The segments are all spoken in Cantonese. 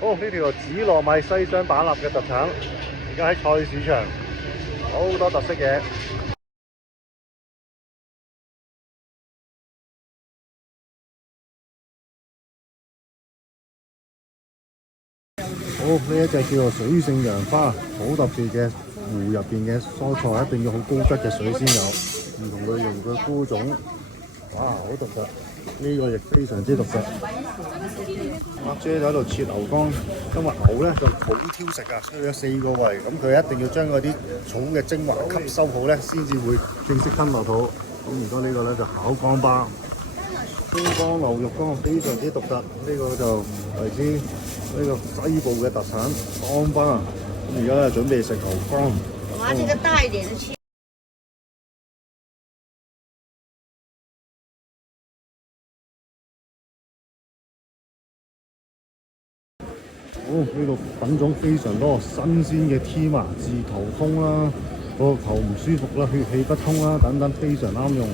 哦，呢條紫糯米西雙版納嘅特產，而家喺菜市場，好多特色嘢。好，呢一隻叫做水性楊花，好特別嘅湖入邊嘅蔬菜，一定要好高質嘅水先有，唔同類型嘅菇種，哇，好獨特！呢個亦非常之獨特。阿姐就喺度切牛肝，因為牛咧就好挑食啊，佢有4個胃，咁佢一定要將嗰啲草嘅精華吸收好咧，先至會正式吞落肚。咁而家呢個咧就烤乾巴，乾乾牛肉乾非常之獨特，呢個就嚟自呢個西部嘅特產乾巴。咁而家咧準備食牛肝。我要這個大一點的切。好，呢度品種非常多，新鮮嘅天麻治頭痛啦，個頭唔舒服啦，血氣不通啦，等等非常啱用。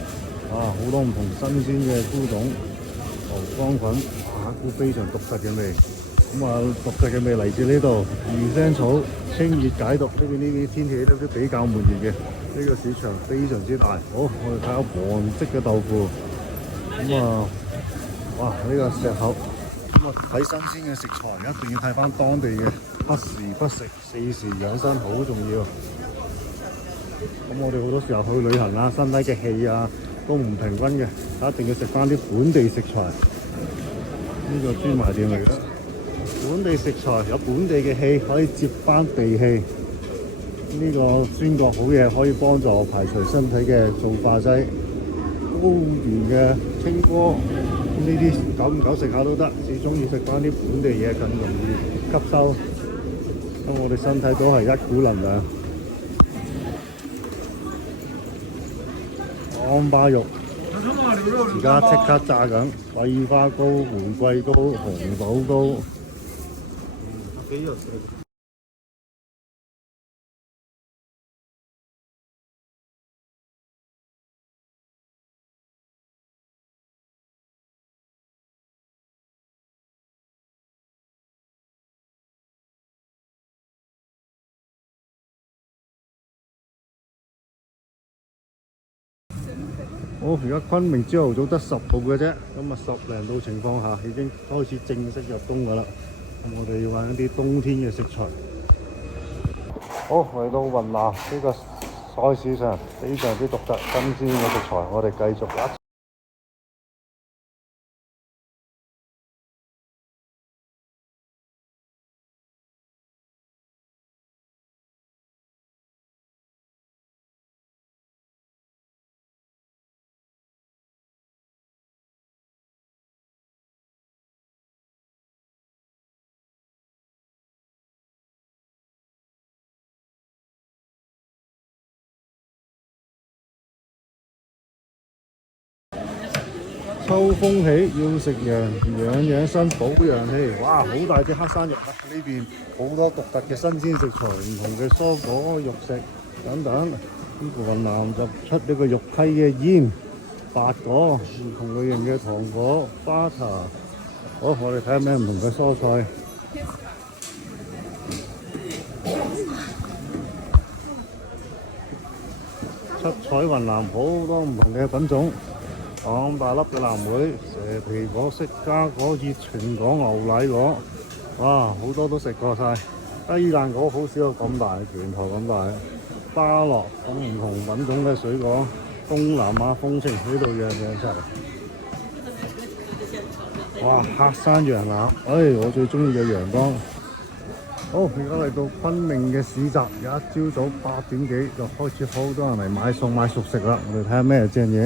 啊，好多唔同新鮮嘅菇種，牛肝菌，一股非常獨特嘅味。咁啊，獨特嘅味嚟自呢度魚腥草，清熱解毒。呢邊天氣都比較悶熱嘅，呢個市場非常之大。好，我哋睇下黃色嘅豆腐。咁啊，哇！呢個石口。咁啊，睇新鮮嘅食材，一定要睇翻當地嘅，不時不食，4時養生好重要。咁我哋好多時候去旅行啊，身體嘅氣啊都唔平均嘅，一定要食翻啲本地食材。呢個專賣店嚟嘅，本地食材有本地嘅氣，可以接翻地氣。呢個酸角好嘢，可以幫助排除身體嘅皂化劑。高原嘅青稞。呢啲久唔久食下都得，始終要食翻啲本地嘢更容易吸收。咁我哋身體都係一股能量。乾巴肉，而家即刻炸緊，桂花糕、玫瑰糕、紅豆糕。幾肉食？好，而家昆明朝頭早得10度嘅啫，咁啊10零度情況下已經開始正式入冬㗎啦。咁我哋要揾一啲冬天嘅食材。好，嚟到雲南呢個菜市場，非常之獨特新鮮嘅食材，我哋繼續啦。秋風起，要食羊，養養生，保陽氣。哇，好大隻黑山羊啊！呢邊好多獨特嘅新鮮食材，唔同嘅蔬果、肉食等等。呢個雲南就出呢個玉溪嘅煙、白果，唔同類型嘅糖果、花茶。好，我哋睇下咩唔同嘅蔬菜。出彩雲南好多唔同嘅品種。咁大粒嘅藍莓、蛇皮果、釋迦果、熱情果、牛奶果，哇，好多都食過晒。雞蛋果好少有咁大，拳頭咁大。芭樂咁唔同品種嘅水果，東南亞風情呢度樣樣齊。哇，黑山羊腩，我最中意嘅陽光。好，而家嚟到昆明嘅市集，一朝早8點幾就開始好多人嚟買餸買熟食啦。我哋睇下咩正嘢。